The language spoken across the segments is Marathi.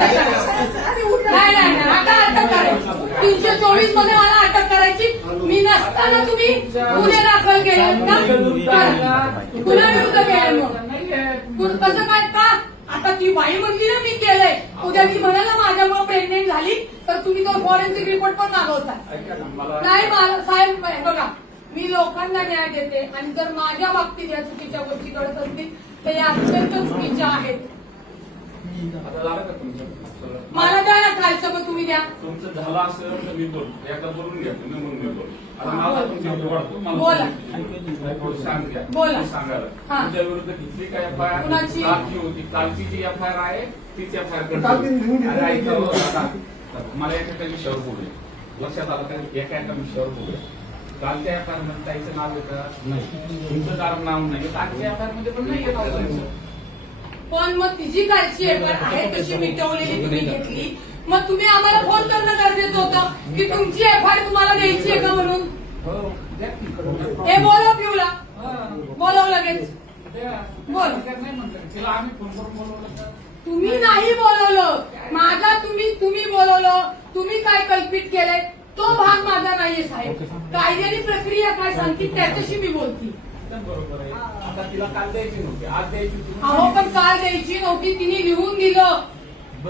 नाही नाही आता अटक करायची तीनशे चोवीसमध्ये मला अटक करायची. मी नसताना तुम्ही गुन्हे दाखल केले करा. गुन्हा विरुद्ध केले कसं काय? का? आता ती बाई म्हणली ना मी केलंय. उद्या ती म्हणाला माझ्यामुळे प्रेग्नेंट झाली तर तुम्ही तो फॉरेन्सिक रिपोर्ट पण मागवता नाही मला साहेब बघा. मी लोकांना न्याय देते आणि जर माझ्या बाबतीत या चुकीच्या गोष्टी घडत असतील तर या अत्यंत चुकीच्या आहेत. आता झालं का तुमचं सगळं? मला द्या ना खालचं मग तुम्ही द्या. तुमचं झालं असेल तर मी बोलतो एकदा बोलून घ्या तुम्ही म्हणून मी बोलतो आता माझा तुमच्या वाढतो. बोला. सांग. द्या बोला. सांगायला हा. तुमच्या विरुद्ध किती काय एफ आय कुणाची? कालची होती. कालची जी एफ आय आर आहे तीच एफ आय आर काल तुम्ही लिहून दिलं. मला एका एका विषयावर बोलूया लक्षात आलं का? एका एका विषयावर बोलूया कालच्या एफ आय आरमध्ये ताईचं नाव येतं? नाही. तुमचं कारण नाव नाही कालच्या एफ आय आरमध्ये पण नाही येत. पण मग तिची कालची एफआर आहे तशी मिटवलेली तुम्ही घेतली. मग तुम्ही आम्हाला फोन करणं गरजेचं होतं की तुमची एफआयआर तुम्हाला द्यायची आहे का म्हणून? हो. हे बोलव पिऊला हा. बोलव लगेच. बोल. तुम्ही नाही बोलवलं. माझा तुम्ही तुम्ही बोलवलं. तुम्ही काय कल्पित केलंय? तो भाग माझा नाहीये साहेब. कायद्याने प्रक्रिया काय सांगते त्याच्याशी मी बोलती. एकदम बरोबर आहे. आता तिला काल द्यायची नव्हती आज द्यायची होती. अहो पण काल द्यायची नव्हती तिने लिहून दिलं.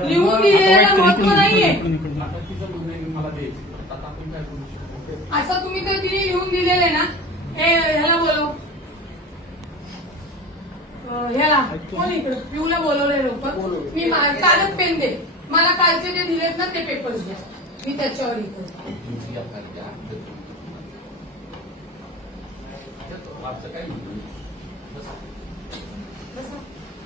लिहून दिलेलं महत्त्व नाहीये. आता तिचं म्हणणं आहे की मला द्यायची आता आपण काय करू शकतो? असं तुम्ही तर तिने लिहून दिलेलं आहे ना. ए ह्याला बोलव. अं, ह्याला कोण इकडं? पिऊला बोलवलंय लवकर. मी मा- कागद पेन दे. मला कालचे जे दिलेत ना ते पेपर्स द्या. मी त्याच्यावर लिहितो. तुमची. काय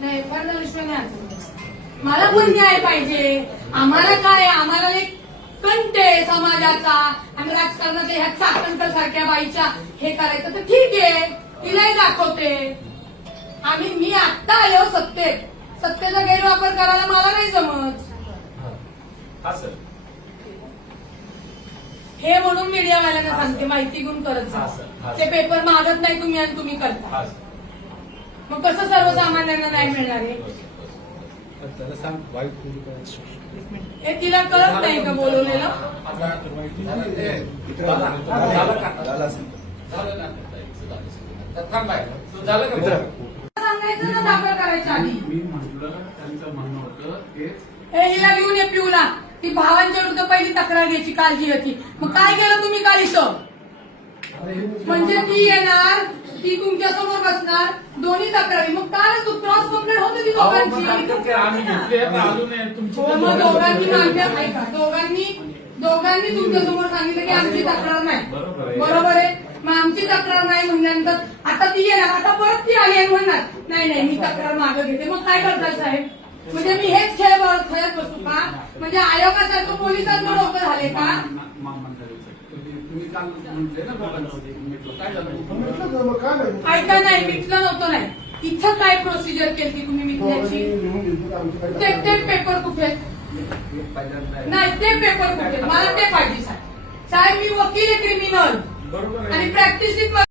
नाही विश्वास नाही मला पण न्याय पाहिजे. आम्हाला काय आम्हाला एक कंट आहे समाजाचा. आम्ही राजकारणात ह्या चाकणकर सारख्या बाईच्या हे करायचं तर ठीक आहे. तिलाही दाखवते. आम्ही मी आत्ता आलो सत्तेत. सत्तेचा गैरवापर करायला मला नाही जमत. हा सर. हे म्हणून मीडियावाल्यांना सांगते माहिती घेऊन करत. जा. हा, ते. पेपर मागत नाही तुम्ही आणि तुम्ही करता. हा मग कसं सर्वसामान्यांना नाही मिळणार. हे तिला कळत नाही का बोलवलेलं. सांगायचं ना दाखल करायच्या आधी. मी म्हटलं त्यांचं म्हणणं होतं हे हिला घेऊन ये पिऊला. ती भावांच्या विरुद्ध पहिली तक्रार घ्यायची काळजी होती मग काय केलं तुम्ही काल इथं म्हणजे ती येणार ती तुमच्यासमोर बसणार दोन्ही तक्रारी. मग काय तू क्रॉस कंप्लेंट होती ती अहो, मग दोघांची. आहे. हो, मग दोघांनी मागण्या ऐका दोघांनी दोघांनी तुमच्यासमोर सांगितलं की आमची तक्रार नाही. बरोबर आहे. बरोबर आहे. मग आमची तक्रार नाही म्हणल्यानंतर आता ती येणार. आता परत ती आली आणि म्हणणार. नाही नाही मी तक्रार मागं घेते. मग काय करताय साहेब? म्हणजे मी हेच खेळ खेळत बसू का? म्हणजे आयोगासारखं पोलिसांचं डोकं झाले का. ऐका नाही मिटलं नव्हतं नाही. इथं काय प्रोसिजर केली तुम्ही मिटण्याची? ते पेपर कुठे. नाही ते पेपर कुठे? मला ते पाहिजे साहेब. साहेब मी वकील आहे क्रिमिनल आणि आहे प्रॅक्टिस